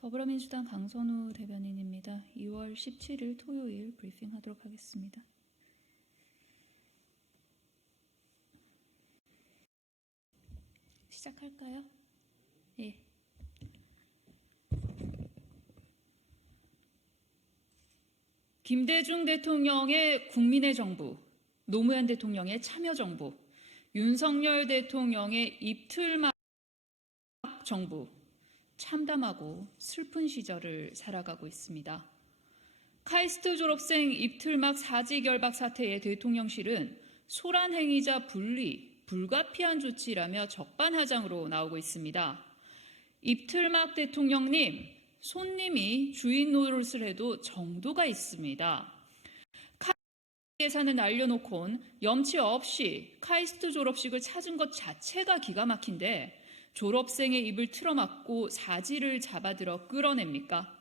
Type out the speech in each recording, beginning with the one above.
더불어민주당 강선우 대변인입니다. 2월 17일 토요일 브리핑하도록 하겠습니다. 시작할까요? 예. 김대중 대통령의 국민의 정부, 노무현 대통령의 참여정부, 윤석열 대통령의 입틀막 정부, 참담하고 슬픈 시절을 살아가고 있습니다. 카이스트 졸업생 입틀막 사직결박 사태의 대통령실은 소란 행위자 분리, 불가피한 조치라며 적반하장으로 나오고 있습니다. 입틀막 대통령님, 손님이 주인 노릇을 해도 정도가 있습니다. 예산을 날려놓곤 염치 없이 카이스트 졸업식을 찾은 것 자체가 기가 막힌데 졸업생의 입을 틀어막고 사지를 잡아들어 끌어냅니까?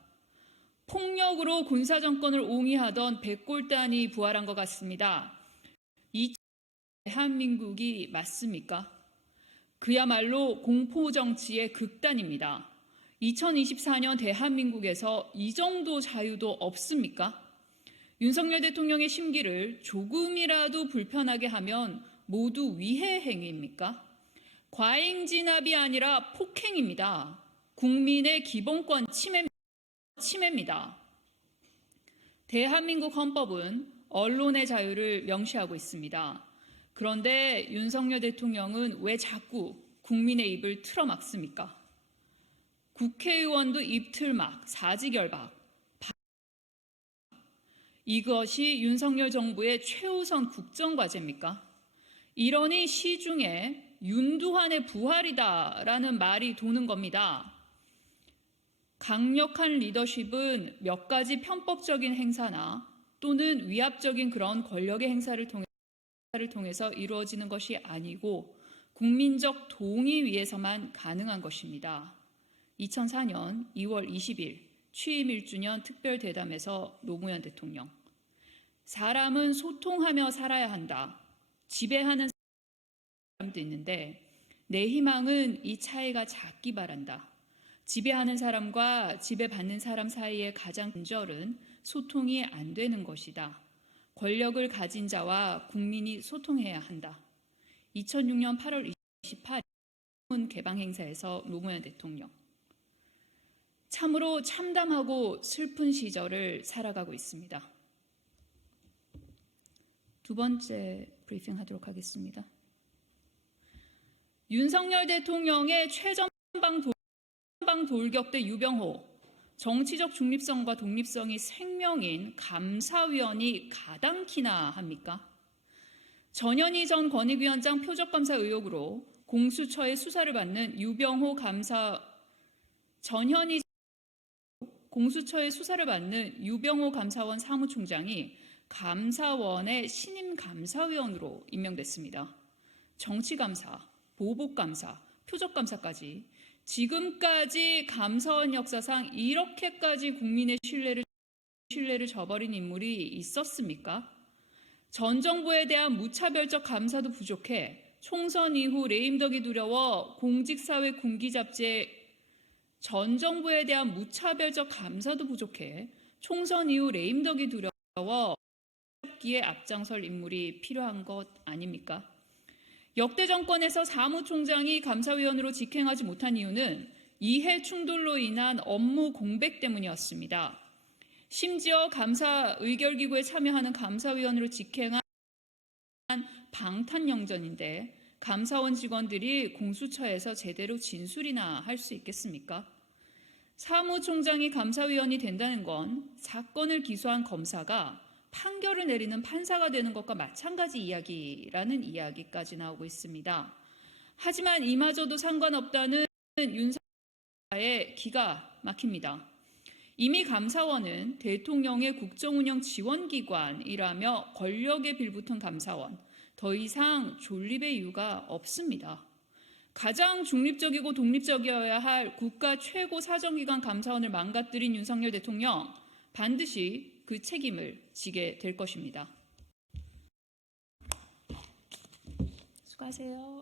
폭력으로 군사정권을 옹이하던 백골단이 부활한 것 같습니다. 이 대한민국이 맞습니까? 그야말로 공포정치의 극단입니다. 2024년 대한민국에서 이 정도 자유도 없습니까? 윤석열 대통령의 심기를 조금이라도 불편하게 하면 모두 위해 행위입니까? 과잉 진압이 아니라 폭행입니다. 국민의 기본권 침해입니다. 대한민국 헌법은 언론의 자유를 명시하고 있습니다. 그런데 윤석열 대통령은 왜 자꾸 국민의 입을 틀어막습니까? 국회의원도 입틀막, 사직결박. 이것이 윤석열 정부의 최우선 국정과제입니까? 이러니 시중에 윤두환의 부활이다라는 말이 도는 겁니다. 강력한 리더십은 몇 가지 편법적인 행사나 또는 위압적인 그런 권력의 행사를 통해서 이루어지는 것이 아니고 국민적 동의 위에서만 가능한 것입니다. 2004년 2월 20일 취임 1주년 특별대담에서 노무현 대통령, 사람은 소통하며 살아야 한다. 지배하는 사람도 있는데 내 희망은 이 차이가 작기 바란다. 지배하는 사람과 지배받는 사람 사이의 가장 근절은 소통이 안 되는 것이다. 권력을 가진 자와 국민이 소통해야 한다. 2006년 8월 28일 개방 행사에서 노무현 대통령. 참으로 참담하고 슬픈 시절을 살아가고 있습니다. 두 번째 브리핑하도록 하겠습니다. 윤석열 대통령의 최전방 돌격대 유병호, 정치적 중립성과 독립성이 생명인 감사위원이 가당키나 합니까? 전현희 전 권익위원장 표적감사 의혹으로 공수처의 수사를 받는 유병호 공수처의 수사를 받는 유병호 감사원 사무총장이 감사원의 신임 감사위원으로 임명됐습니다. 정치감사, 보복감사, 표적감사까지 지금까지 감사원 역사상 이렇게까지 국민의 신뢰를 저버린 인물이 있었습니까? 전 정부에 대한 무차별적 감사도 부족해 총선 이후 레임덕이 두려워 공직사회 군기잡지에 전 정부에 대한 무차별적 감사도 부족해 총선 이후 레임덕이 두려워 기에 앞장설 인물이 필요한 것 아닙니까? 역대 정권에서 사무총장이 감사위원으로 직행하지 못한 이유는 이해 충돌로 인한 업무 공백 때문이었습니다. 심지어 감사 의결기구에 참여하는 감사위원으로 직행한 방탄영전인데 감사원 직원들이 공수처에서 제대로 진술이나 할 수 있겠습니까? 사무총장이 감사위원이 된다는 건 사건을 기소한 검사가 판결을 내리는 판사가 되는 것과 마찬가지 이야기라는 이야기까지 나오고 있습니다. 하지만 이마저도 상관없다는 윤석열의 기가 막힙니다. 이미 감사원은 대통령의 국정운영 지원기관이라며 권력에 빌붙은 감사원, 더 이상 존립의 이유가 없습니다. 가장 중립적이고 독립적이어야 할 국가 최고 사정기관 감사원을 망가뜨린 윤석열 대통령, 반드시 그 책임을 지게 될 것입니다. 수고하세요.